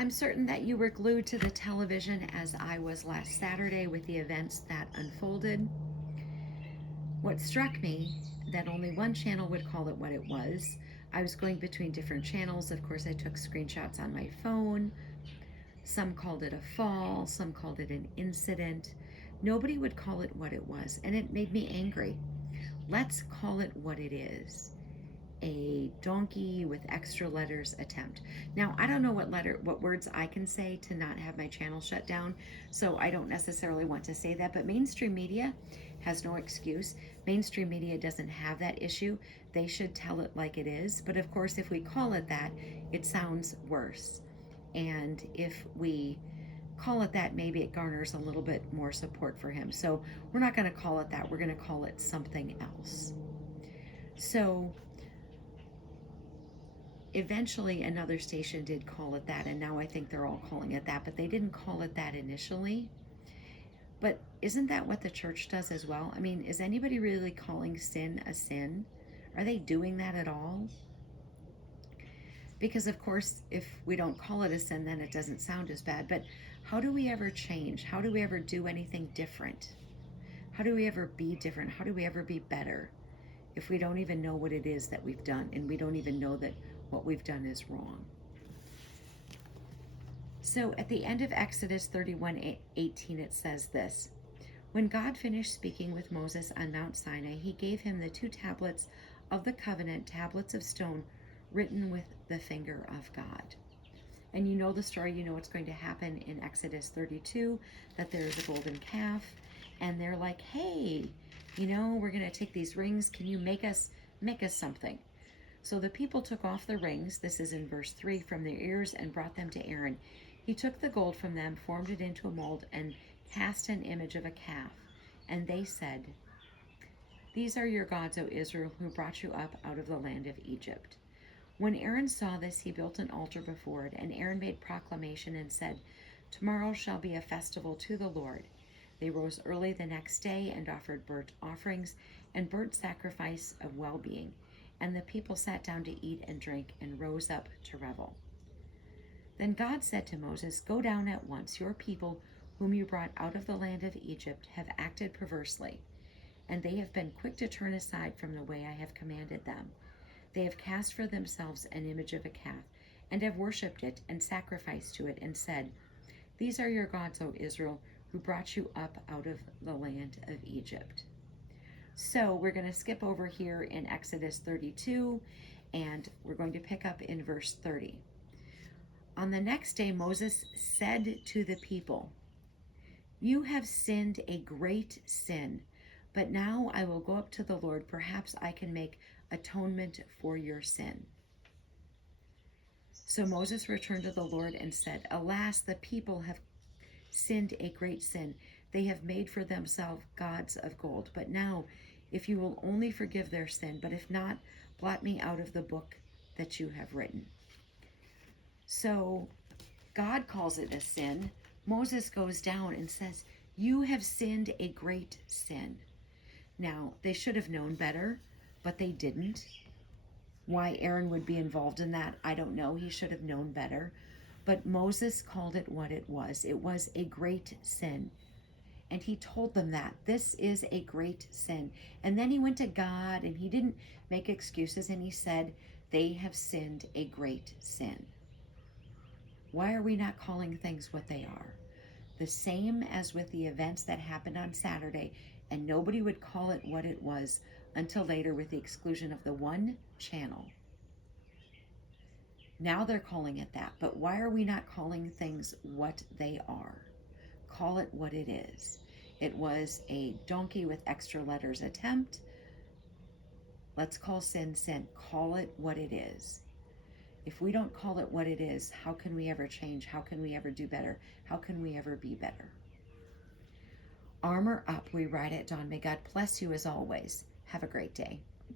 I'm certain that you were glued to the television as I was last Saturday with the events that unfolded. What struck me, that only one channel would call it what it was. I was going between different channels. Of course, I took screenshots on my phone. Some called it a fall, some called it an incident. Nobody would call it what it was, and it made me angry. Let's call it what it is. A donkey with extra letters attempt. Now, I don't know what words I can say to not have my channel shut down, so I don't necessarily want to say that, but mainstream media has no excuse. Mainstream media doesn't have that issue. They should tell it like it is, but of course, if we call it that, it sounds worse. And if we call it that, maybe it garners a little bit more support for him. So we're not going to call it that. We're going to call it something else. So eventually another station did call it that, and now I think they're all calling it that, but they didn't call it that initially. But isn't that what the church does as well? I mean, is anybody really calling sin a sin? Are they doing that at all? Because of course, if we don't call it a sin, then it doesn't sound as bad. But how do we ever change? How do we ever do anything different? How do we ever be different? How do we ever be better if we don't even know what it is that we've done, and we don't even know that what we've done is wrong? So at the end of Exodus 31:18, it says this: When God finished speaking with Moses on Mount Sinai, he gave him the 2 tablets of the covenant, tablets of stone written with the finger of God. And you know the story, you know what's going to happen in Exodus 32, that there's a golden calf, and they're like, hey, we're going to take these rings. Can you make us something? So the people took off the rings, this is in verse 3, from their ears and brought them to Aaron. He took the gold from them, formed it into a mold, and cast an image of a calf. And they said, These are your gods, O Israel, who brought you up out of the land of Egypt. When Aaron saw this, he built an altar before it, and Aaron made proclamation and said, Tomorrow shall be a festival to the Lord. They rose early the next day and offered burnt offerings and burnt sacrifice of well-being. And the people sat down to eat and drink and rose up to revel. Then God said to Moses, Go down at once. Your people, whom you brought out of the land of Egypt, have acted perversely, and they have been quick to turn aside from the way I have commanded them. They have cast for themselves an image of a calf, and have worshipped it, and sacrificed to it, and said, These are your gods, O Israel, who brought you up out of the land of Egypt. So we're going to skip over here in Exodus 32, and we're going to pick up in verse 30. On the next day, Moses said to the people, You have sinned a great sin, but now I will go up to the Lord. Perhaps I can make atonement for your sin. So Moses returned to the Lord and said, Alas, the people have sinned a great sin. They have made for themselves gods of gold. But now, if you will only forgive their sin, but if not, blot me out of the book that you have written. So God calls it a sin. Moses goes down and says, You have sinned a great sin. Now, they should have known better, but they didn't. Why Aaron would be involved in that, I don't know. He should have known better. But Moses called it what it was. It was a great sin. And he told them that this is a great sin. And then he went to God and he didn't make excuses, and he said, They have sinned a great sin. Why are we not calling things what they are? The same as with the events that happened on Saturday, and nobody would call it what it was until later, with the exclusion of the one channel. Now they're calling it that, but why are we not calling things what they are? Call it what it is. It was a donkey with extra letters attempt. Let's call sin sin. Call it what it is. If we don't call it what it is, how can we ever change? How can we ever do better? How can we ever be better? Armor up, we ride at dawn. May God bless you as always. Have a great day.